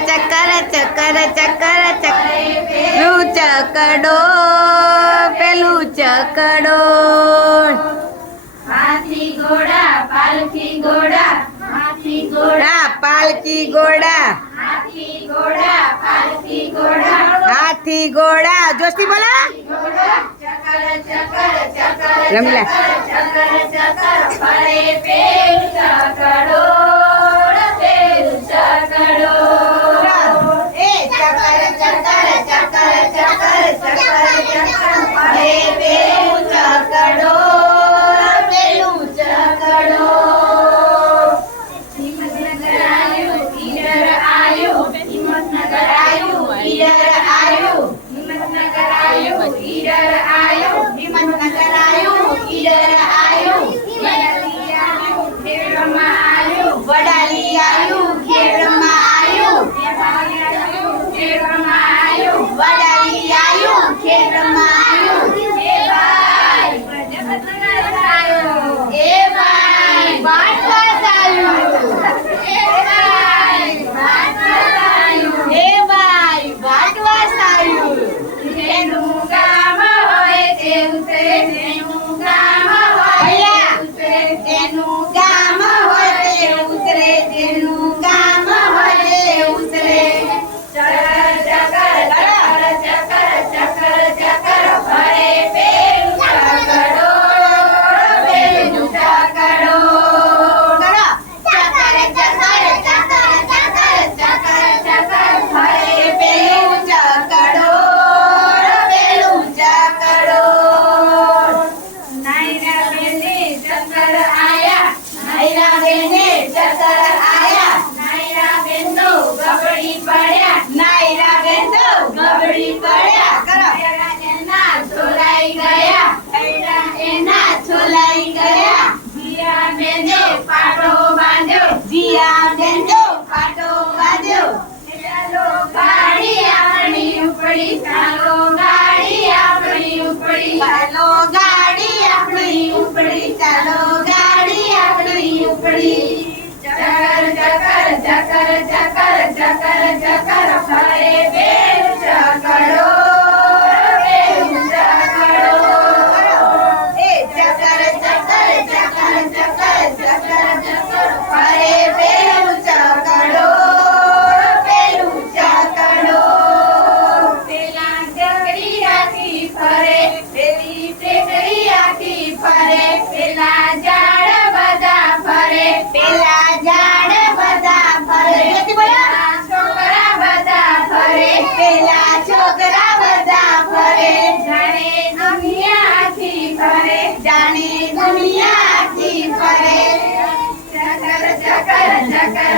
ચક્કર ચક્કર ચક્કર ચક્કર ચકડો પેલું ચકડો હાથી ઘોડા પાલખી ઘોડા હાથી ઘોડા પાલકી ઘોડા હાથી ઘોડા પાલખી ઘોડા હાથી ઘોડા જોશથી બોલા ચકર ચકર ચકર રમીલા ચકર ચકર ફરે પેલું ચકડો પેલું ચકડો એ ચક્કર ચક્કર ચક્કર ચક્કર ચક્કર ચક્કર ફરે પેલું ચકડો પેલું ચકડો હિંમતનગર આયુ ઈડર આયુ હિંમતનગર આયુ ઈડર આયુ હિંમતનગર આયુ ઈડર આયુ હિંમતનગર આયુ ઈડર આયુ વડાલી આયુ ખેડમાં આયુ વડાલી આયુ ખેડમાં આયુ ખેડમાં આયુ વડાલી આયુ ખેડમાં આયુ એ ભાઈ હિંમતનગર આયુ એ ભાઈ વાટવાસ આયુ એ ભાઈ વાટવાસ આયુ એ ભાઈ વાટવાસ આયુ જેનું ગામ હોય તે ઉતરે જેનું ગામ હોય ભૈયા. તે ઉતરે જેનું ગામ હોય તે ઉતરે જેનું ગામ હોય તે ઉતરે ચકર ચકર ચકર ચકર ચકર ફરે પેલું ચકડો પેલું ચકડો કરો ચકર ચકર ચકર ચકર ચકર ચકર ફરે પેલું ચકડો પેલું ચકડો નાયરા બેને ચકર આયા નાયરા બેને ચકર આયા નાયરા બેનો ગબડી પડ્યા નાયરા બેન તો ગબડી પડ્યા કરો એના છોલાઈ ગયા એના છોલાઈ ગયા જીયા બેને પાટો બાંધ્યો જીયા બેન તો પાટો બાંધ્યો ચાલો ગાડી આપણી ઉપડી ચાલો ગાડી આપણી ઉપડી ચાલો ગાડી આપણી ઉપડી ચાલો ગાડી આપણી ઉપડી ચકર ચકર ચકર ચકર ચકર ચકર ફરે પેલું ચકડો પેલું ચકડો એ ચકર ચકર ચકર ચકર ચકર ચકર ફરે પેલું ચકડો પેલું ચકડો પેલા ચકરી આખી ફરે પેલી ટેકરી આખી ફરે પેલા ઝાડ બધા ફરે પેલા ઝાડ બધા ફરે જતી બોલા પેલા છોકરા બધા ફરે પેલા છોકરા બધા ફરે જાણે દુનિયા આખી ફરે જાણે દુનિયા આખી ફરે ચકર ચકર ચકર